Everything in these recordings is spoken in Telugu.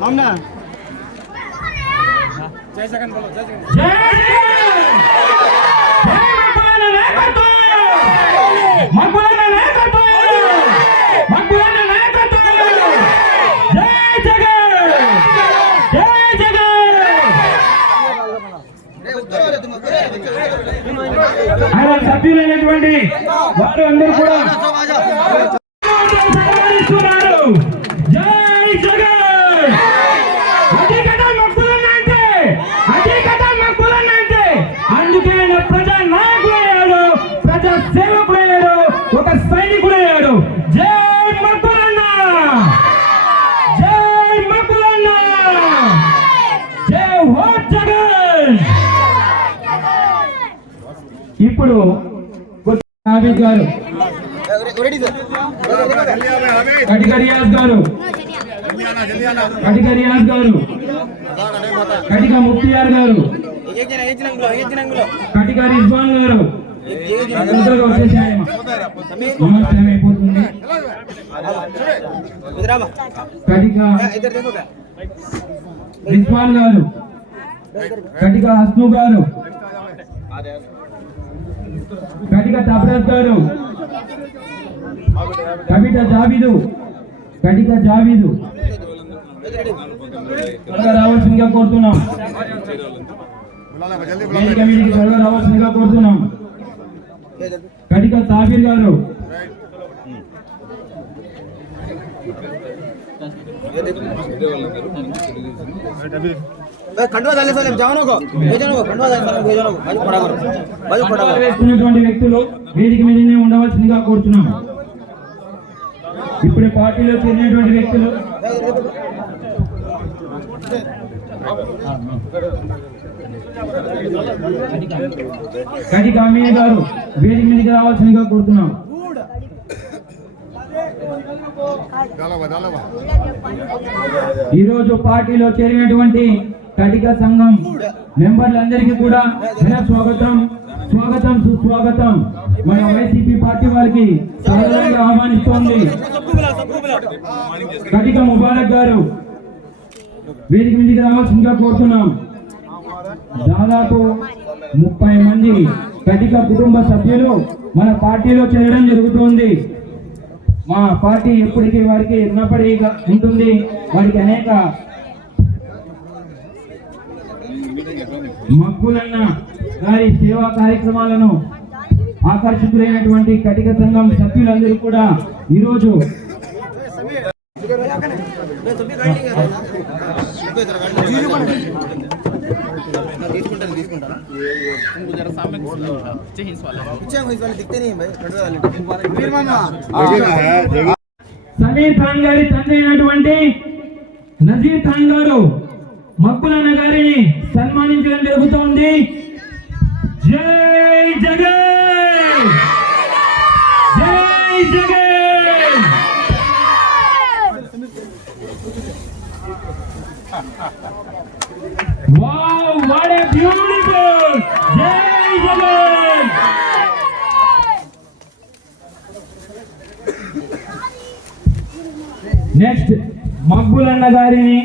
అవునా జై జగన్ జగన్ జై జగన్ ఆయన సభ్యులైనటువంటి వారు అందరూ కూడా సైనికుడయ్యాడు జై మక్కులన్న జై మక్కులన్న జై హో జగన్! ఇప్పుడు నావిద్ గారు కటిక రియాజ్ గారు కటిక రియాజ్ గారు కటిక ముక్తియార్ గారు కటిక రిజ్వాన్ గారు అయిపోతుంది రిజ్వాన్ గారు కటిక హస్ను గారు కటిక తబ్రత్ గారు కవిత జాబిదు కటిక త్వరగా రావాల్సిందిగా కోరుతున్నాం రావాల్సిందిగా కోరుతున్నాం. కడిక సాబీర్ గారు. వ్యక్తులు మీదనే ఉండవలసిందిగా కోరుతున్నాను ఇప్పుడు పార్టీలో చేరినటువంటి వ్యక్తులు. కటిక గారు వేదిక మీదకి రావాల్సిందిగా కోరుతున్నాం. ఈరోజు పార్టీలో చేరినటువంటి కటిక సంఘం మెంబర్లందరికీ కూడా స్వాగతం. స్వాగతం సుస్వాగతం. మన వైసీపీ పార్టీ వారికి సాధారణంగా ఆహ్వానిస్తోంది. కటిక ముబారక్ గారు వేదిక మీదకి రావాల్సిందిగా కోరుతున్నాం. దాదాపు ముప్పై మంది కటిక కుటుంబ సభ్యులు మన పార్టీలో చేరడం జరుగుతోంది. మా పార్టీ ఎప్పటికీ వారికి ఉన్నప్పటికీ ఉంటుంది. వారికి అనేక మక్కులన్న గారి సేవా కార్యక్రమాలను ఆకర్షితులైనటువంటి కటిక సంఘం సభ్యులందరూ కూడా ఈరోజు తీసుకుంటాను తీసుకుంటాను. సమీర్ ఖాన్ గారి తండ్రి అయినటువంటి నజీర్ ఖాన్ గారు మక్కులన్న గారిని సన్మానించడం జరుగుతోంది జై Jagan wow what a beautiful! Jai Jagan! Next మక్బులన్న గారిని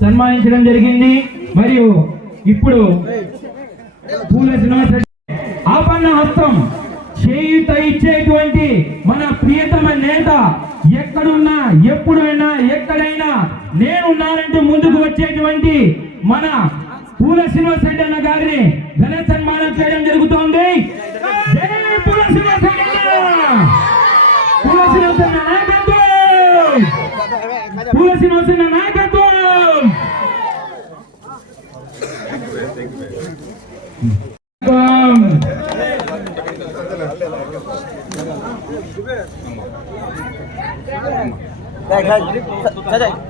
సన్మానించడం జరిగింది మరియు ఇప్పుడు పూల శ్రీనివాస ఆపన్న హస్తం చేయుత ఇచ్చేటువంటి మన ప్రియతమ నేత ఎక్కడున్నా ఎప్పుడైనా ఎక్కడైనా నేనున్నానంటూ ముందుకు వచ్చేటువంటి మన పూల శ్రీనివాస రెడ్డి అన్న గారిని ఘన సన్మానం చేయడం జరుగుతోంది. పూల శ్రీనివాస రెడ్డి పూల శ్రీనివాస నాయకత్వం! పూల శ్రీనివాస అన్న నాయకత్వం! నాయకత్వం.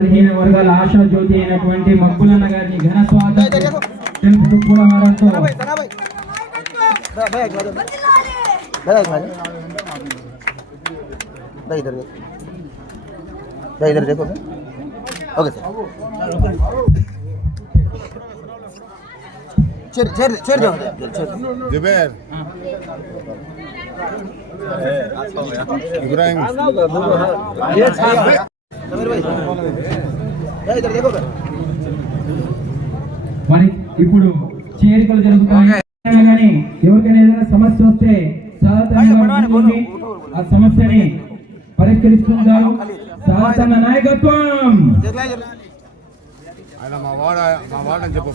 పదిహేను వర్గాల ఆశా జ్యోతి అయినటువంటి మక్కులన్న గారిని ఘన స్వాగతం తెలుపుకోవడంతో ఇద్దరు देखो ఓకే సార్ చేర్ చేర్ చేర్ జుబేర్ ఇబ్రాహిం మరి ఇప్పుడు చేరికలు జరుగుతున్నాయి. కానీ ఎవరికైనా ఏదైనా సమస్య వస్తే సహజంగా ఆ సమస్యని పరిష్కరిస్తున్నారు సహజంగా నాయకత్వం. ఆయన మా వాడ మా వాడని చెప్పు